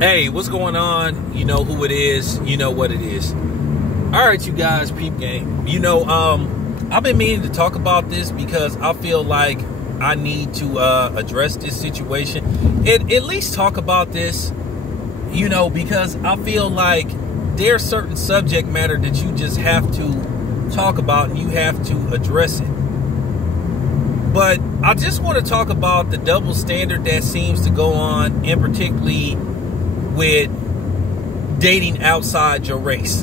Hey, what's going on? You know who it is. You know what it is. All right, you guys, peep game. I've been meaning to talk about this because I feel like I need to address this situation. At least talk about this, because I feel like there's certain subject matter that you just have to talk about and you have to address it. But I just want to talk about the double standard that seems to go on, and particularly with dating outside your race.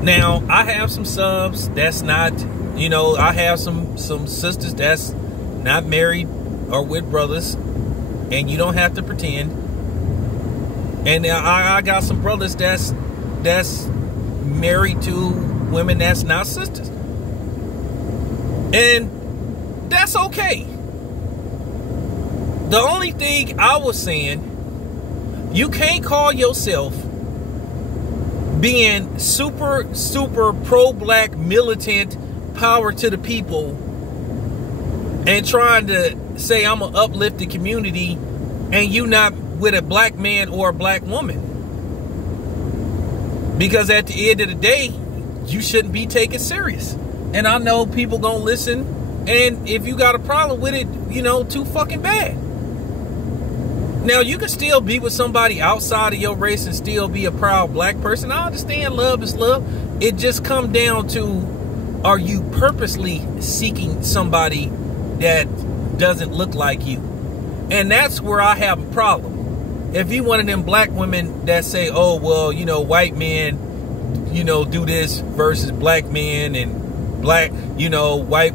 Now, I have some subs that's not, I have some sisters that's not married or with brothers, and you don't have to pretend. And I got some brothers that's married to women that's not sisters. And that's okay. The only thing I was saying, you can't call yourself being super pro-black militant, power to the people, and trying to say I'm an uplifted community, and you not with a black man or a black woman. Because at the end of the day, you shouldn't be taken serious. And I know people gonna listen, and if you got a problem with it, too fucking bad. Now, you can still be with somebody outside of your race and still be a proud black person. I understand love is love. It just comes down to, are you purposely seeking somebody that doesn't look like you? And that's where I have a problem. If you one of them black women that say, oh, well, white men, do this versus black men, and white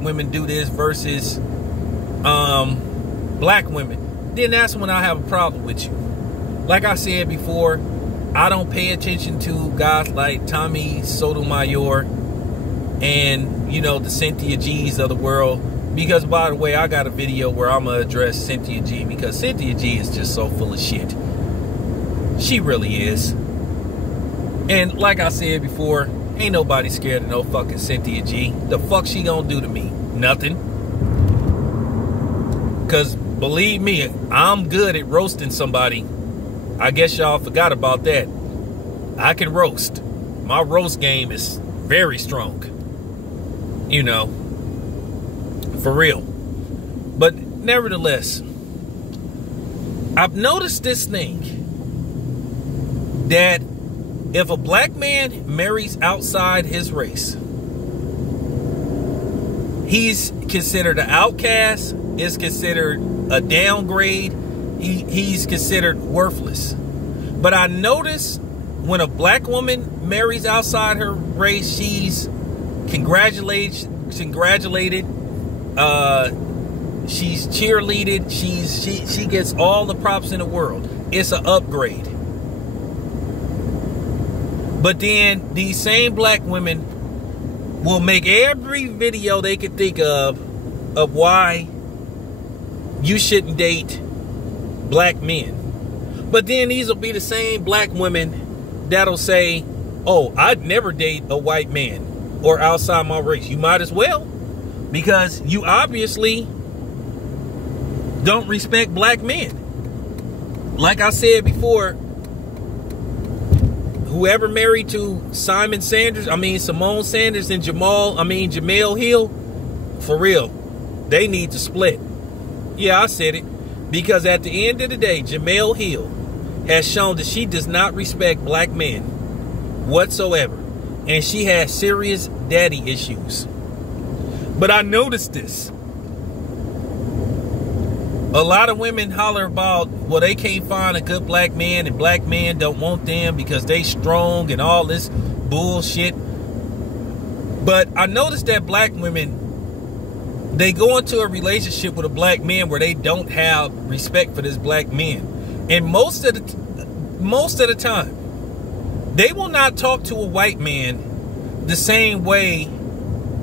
women do this versus black women, then that's when I have a problem with you. Like I said before, I don't pay attention to guys like Tommy Sotomayor and, the Cynthia G's of the world. Because, by the way, I got a video where I'm going to address Cynthia G, because Cynthia G is just so full of shit. She really is. And like I said before, ain't nobody scared of no fucking Cynthia G. The fuck she gonna do to me? Nothing. Because believe me, I'm good at roasting somebody. I guess y'all forgot about that. I can roast. My roast game is very strong. For real. But nevertheless, I've noticed this thing, that if a black man marries outside his race, he's considered an outcast, is considered a downgrade, he's considered worthless. But I notice when a black woman marries outside her race, she's congratulated, she's cheerleaded, she gets all the props in the world. It's an upgrade. But then these same black women will make every video they can think of why you shouldn't date black men. But then these will be the same black women that'll say, oh, I'd never date a white man or outside my race. You might as well, because you obviously don't respect black men. Like I said before, whoever married to Simone Sanders and Jamel Hill, for real, they need to split. Yeah, I said it. Because at the end of the day, Jamel Hill has shown that she does not respect black men whatsoever. And she has serious daddy issues. But I noticed this. A lot of women holler about, well, they can't find a good black man and black men don't want them because they strong and all this bullshit. But I noticed that black women, they go into a relationship with a black man where they don't have respect for this black man. And most of the time, they will not talk to a white man the same way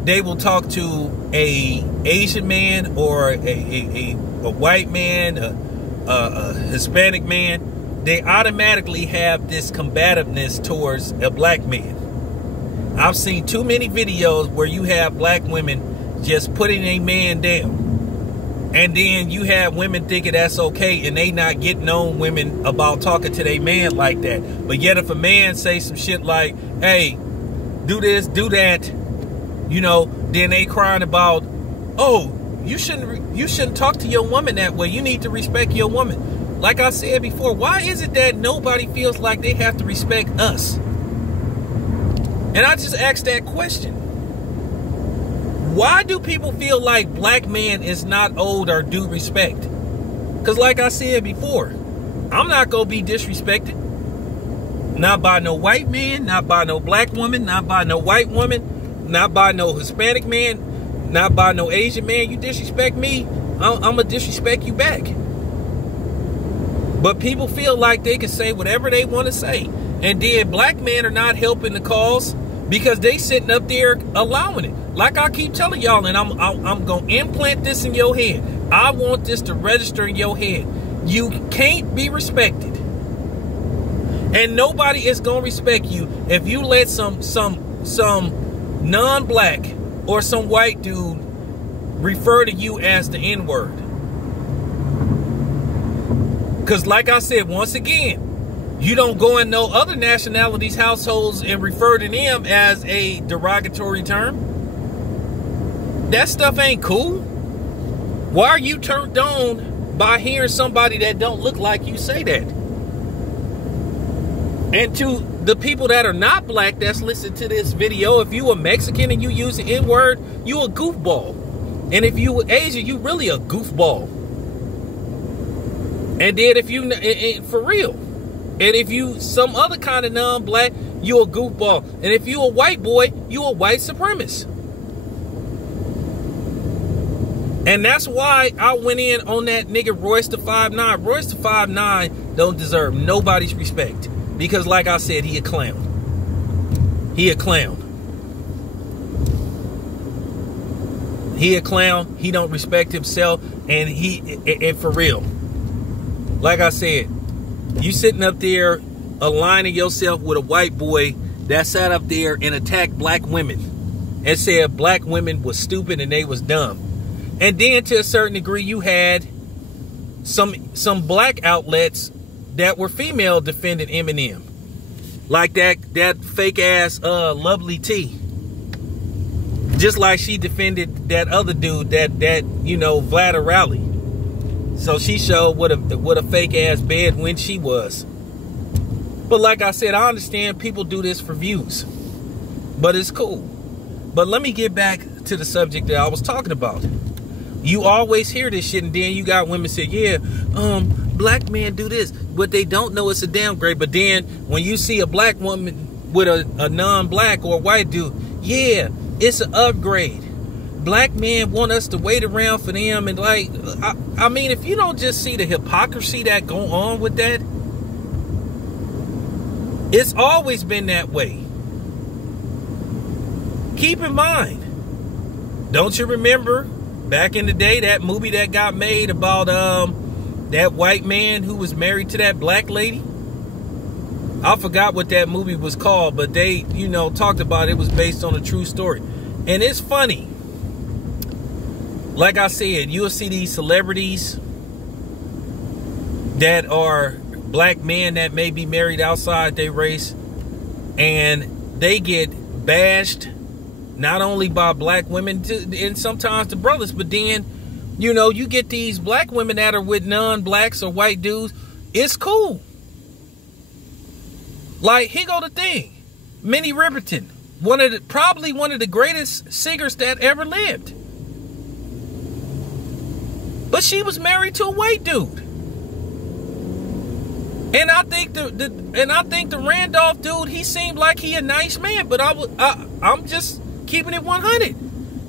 they will talk to a Asian man or a white man, a Hispanic man. They automatically have this combativeness towards a black man. I've seen too many videos where you have black women just putting a man down. And then you have women thinking that's okay, and they not getting on women about talking to their man like that. But yet if a man say some shit like, hey, do this, do that, you know, then they crying about, oh, you shouldn't talk to your woman that way. You need to respect your woman. Like I said before, why is it that nobody feels like they have to respect us? And I just asked that question. Why do people feel like black man is not owed or due respect? Because like I said before, I'm not going to be disrespected. Not by no white man, not by no black woman, not by no white woman, not by no Hispanic man, not by no Asian man. You disrespect me, I'm going to disrespect you back. But people feel like they can say whatever they want to say. And then black men are not helping the cause because they sitting up there allowing it. Like I keep telling y'all, and I'm going to implant this in your head. I want this to register in your head. You can't be respected. And nobody is going to respect you if you let some non-black or some white dude refer to you as the N-word. Because like I said, once again, you don't go in no other nationalities' households and refer to them as a derogatory term. That stuff ain't cool. Why are you turned on by hearing somebody that don't look like you say that? And to the people that are not black that's listening to this video, if you a Mexican and you use the N-word, you a goofball. And if you Asian, you really a goofball. And then if you, for real, and if you some other kind of non-black, you a goofball. And if you a white boy, you a white supremacist. And that's why I went in on that nigga Royce da 5'9". Royce da 5'9" don't deserve nobody's respect. Because like I said, he a clown. He a clown. He a clown. He don't respect himself. And for real. Like I said, you sitting up there aligning yourself with a white boy that sat up there and attacked black women. And said black women was stupid and they was dumb. And then to a certain degree, you had some black outlets that were female defending Eminem. Like that fake ass Lovely T. Just like she defended that other dude that you know, Vlad Rowley. So she showed what a fake ass bad when she was. But like I said, I understand people do this for views. But it's cool. But let me get back to the subject that I was talking about. You always hear this shit, and then you got women say, yeah, black men do this. But they don't know it's a downgrade. But then when you see a black woman with a non-black or a white dude, yeah, it's an upgrade. Black men want us to wait around for them. And like, I mean, if you don't just see the hypocrisy that go on with that, it's always been that way. Keep in mind, don't you remember back in the day, that movie that got made about that white man who was married to that black lady? I forgot what that movie was called, but they, you know, talked about it was based on a true story. And it's funny. Like I said, you'll see these celebrities that are black men that may be married outside their race, and they get bashed not only by black women and sometimes the brothers, but then, you know, you get these black women that are with non-blacks or white dudes. It's cool. Like, here go the thing. Minnie Riperton, probably one of the greatest singers that ever lived. But she was married to a white dude. And I think the Randolph dude, he seemed like he a nice man, but I'm just keeping it 100.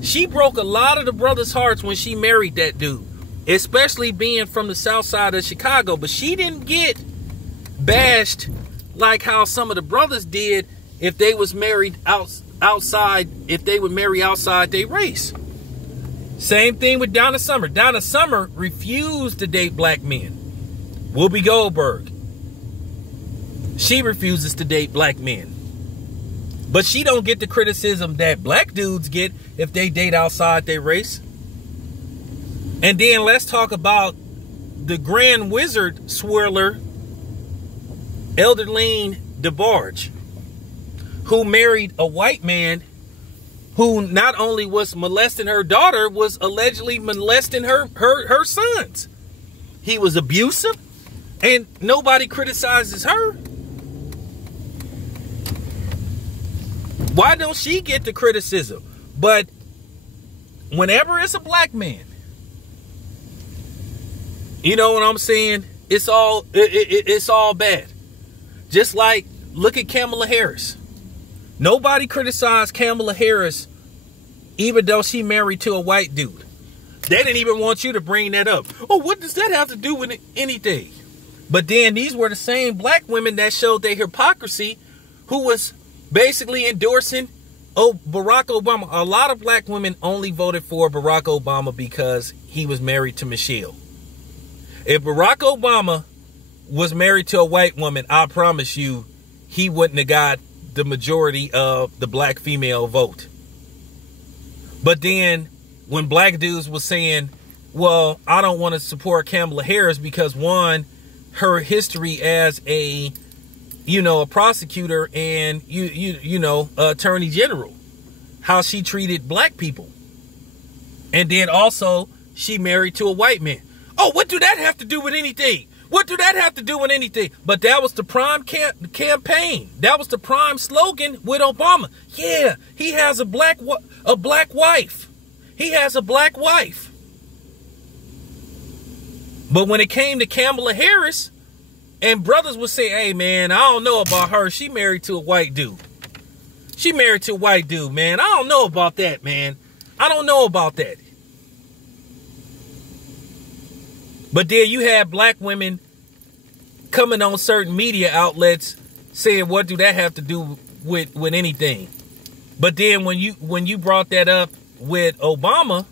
She broke a lot of the brothers' hearts when she married that dude, especially being from the south side of Chicago. But she didn't get bashed like how some of the brothers did if they was married outside, if they would marry outside their race. Same thing with Donna Summer. Donna Summer refused to date black men. Whoopi Goldberg, she refuses to date black men. But she don't get the criticism that black dudes get if they date outside their race. And then let's talk about the Grand Wizard swirler, Elderline DeBarge, who married a white man who not only was molesting her daughter, was allegedly molesting her sons. He was abusive, and nobody criticizes her. Why don't she get the criticism? But whenever it's a black man, you know what I'm saying? It's all bad. Just like, look at Kamala Harris. Nobody criticized Kamala Harris, even though she married to a white dude. They didn't even want you to bring that up. Oh, what does that have to do with anything? But then these were the same black women that showed their hypocrisy, who was basically endorsing Barack Obama. A lot of black women only voted for Barack Obama because he was married to Michelle. If Barack Obama was married to a white woman, I promise you, he wouldn't have got the majority of the black female vote. But then when black dudes was saying, well, I don't want to support Kamala Harris because, one, her history as a prosecutor and attorney general, how she treated black people, and then also she married to a white man. Oh, what do that have to do with anything? What do that have to do with anything? But that was the prime campaign. That was the prime slogan with Obama. Yeah, he has a black wife. He has a black wife. But when it came to Kamala Harris, and brothers would say, hey, man, I don't know about her. She married to a white dude. She married to a white dude, man. I don't know about that, man. I don't know about that. But then you have black women coming on certain media outlets saying, what do that have to do with anything? But then when you brought that up with Obama,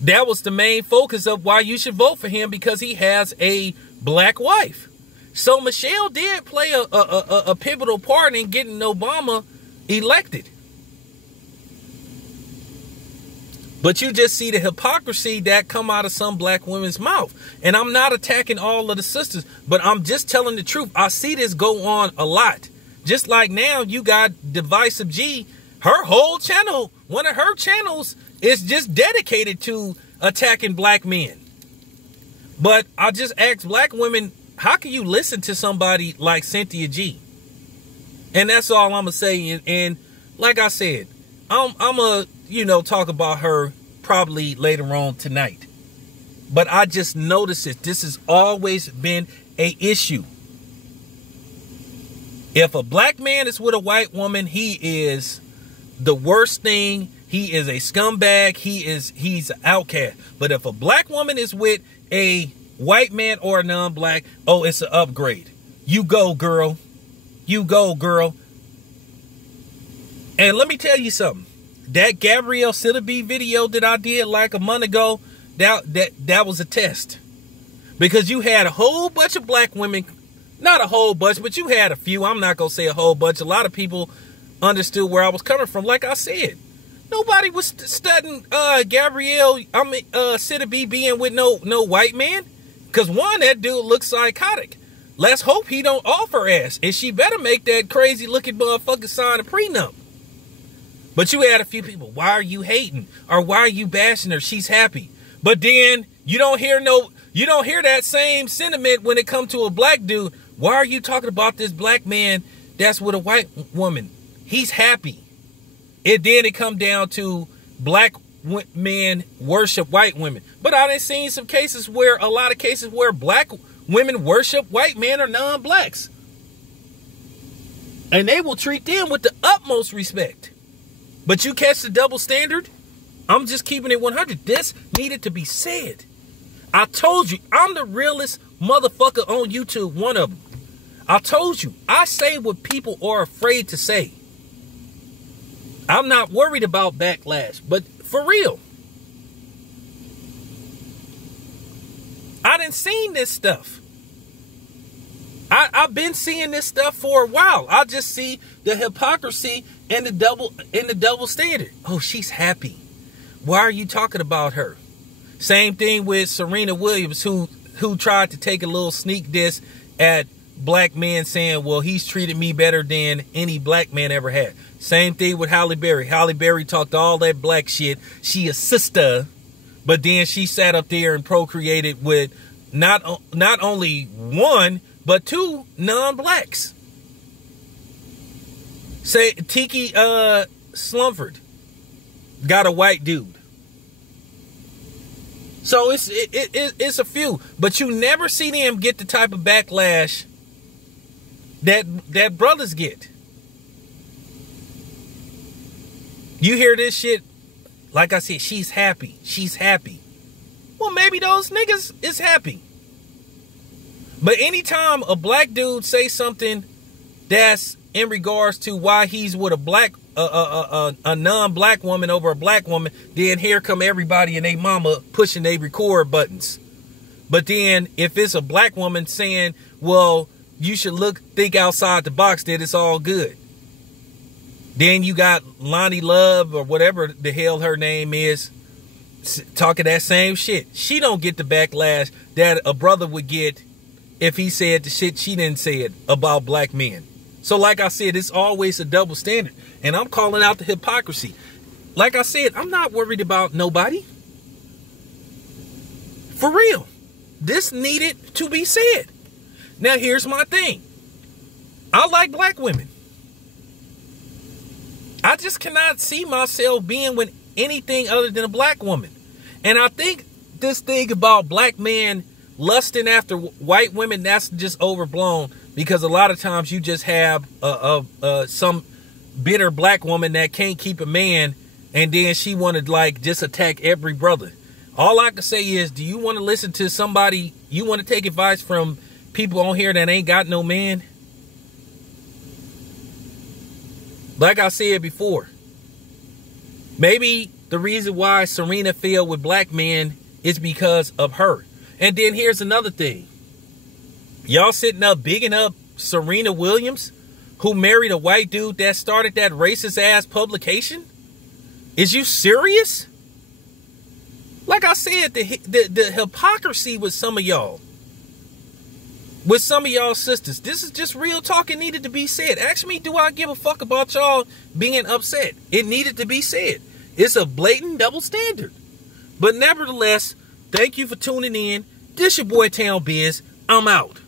that was the main focus of why you should vote for him, because he has a black wife. So Michelle did play a pivotal part in getting Obama elected. But you just see the hypocrisy that come out of some black women's mouth. And I'm not attacking all of the sisters, but I'm just telling the truth. I see this go on a lot. Just like now you got Divisive G. Her whole channel, one of her channels, is just dedicated to attacking black men. But I just ask black women, how can you listen to somebody like Cynthia G? And that's all I'm going to say. And like I said, I'm going to, talk about her probably later on tonight. But I just noticed it. This has always been an issue. If a black man is with a white woman, he is the worst thing. He is a scumbag. He's an outcast. But if a black woman is with a white man or a non-black, oh, it's an upgrade. You go, girl. You go, girl. And let me tell you something. That Gabrielle Sidibe video that I did like a month ago, that was a test. Because you had a whole bunch of black women, not a whole bunch, but you had a few. I'm not going to say a whole bunch. A lot of people understood where I was coming from. Like I said, nobody was studying Gabrielle Sidibe being with no white man. Because one, that dude looks psychotic. Let's hope he don't offer ass. And she better make that crazy looking motherfucker sign a prenup. But you had a few people, why are you hating? Or why are you bashing her? She's happy. But then you don't hear that same sentiment when it comes to a black dude. Why are you talking about this black man that's with a white woman? He's happy. And then it come down to black men worship white women. But I done seen some cases where, a lot of cases where black women worship white men or non-blacks. And they will treat them with the utmost respect. But you catch the double standard? I'm just keeping it 100. This needed to be said. I told you, I'm the realest motherfucker on YouTube, one of them. I told you, I say what people are afraid to say. I'm not worried about backlash, but for real. I done seen this stuff. I've been seeing this stuff for a while. I just see the hypocrisy and the double standard. Oh, she's happy. Why are you talking about her? Same thing with Serena Williams, who tried to take a little sneak diss at black men, saying, well, he's treated me better than any black man ever had. Same thing with Halle Berry. Halle Berry talked all that black shit. She a sister, but then she sat up there and procreated with not only one, but two non-blacks. Say Tiki Slumford got a white dude. So it's a few, but you never see them get the type of backlash that brothers get. You hear this shit, like I said, she's happy. She's happy. Well, maybe those niggas is happy. But anytime a black dude say something that's in regards to why he's with a non-black woman over a black woman, then here come everybody and they mama pushing they record buttons. But then if it's a black woman saying, well, you should think outside the box, that it's all good. Then you got Lonnie Love or whatever the hell her name is talking that same shit. She don't get the backlash that a brother would get if he said the shit she didn't say it about black men. So like I said, it's always a double standard. And I'm calling out the hypocrisy. Like I said, I'm not worried about nobody. For real. This needed to be said. Now here's my thing. I like black women. I just cannot see myself being with anything other than a black woman. And I think this thing about black men lusting after white women, that's just overblown, because a lot of times you just have some bitter black woman that can't keep a man, and then she wanted like just attack every brother. All I can say is, do you want to listen to somebody, you want to take advice from people on here that ain't got no man? Like I said before, maybe the reason why Serena failed with black men is because of her. And then here's another thing. Y'all sitting up bigging up Serena Williams, who married a white dude that started that racist ass publication? Is you serious? Like I said, the hypocrisy with some of y'all. With some of y'all sisters. This is just real talk. It needed to be said. Ask me, do I give a fuck about y'all being upset? It needed to be said. It's a blatant double standard. But nevertheless, thank you for tuning in. This your boy Town Biz. I'm out.